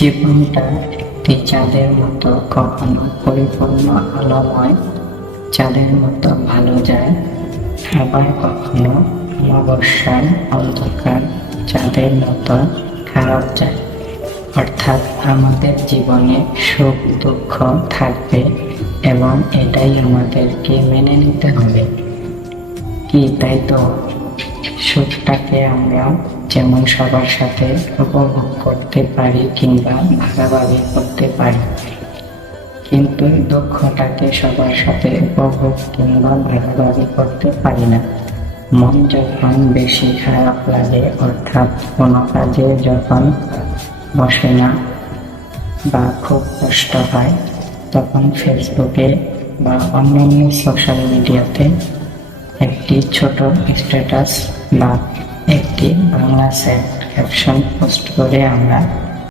জীবনটা একটি চাঁদের মতো, কখনো পরিপূর্ণ আলোময় চাঁদের মতো ভালো যায়, আবার কখনো অমাবস্যার অন্ধকার চাঁদের মতো খারাপ যায়। অর্থাৎ আমাদের জীবনে সুখ দুঃখ থাকবে এবং এটাই আমাদেরকে মেনে নিতে হবে। কি তাই তো? সুখটাকে আমরা যেমন সবার সাথে উপভোগ করতে পারি কিংবা ভাগাভাগি করতে পারি, কিন্তু দুঃখটাকে সবার সাথে উপভোগ কিংবা ভাগাভাগি করতে পারি না। মন যখন বেশি খারাপ লাগে, অর্থাৎ কোনো কাজে যখন বসে না বা খুব কষ্ট হয়, তখন ফেসবুকে বা অন্যান্য সোশ্যাল মিডিয়াতে একটি ছোট স্ট্যাটাস বা একটি বাংলা ক্যাপশন পোস্ট করে আমরা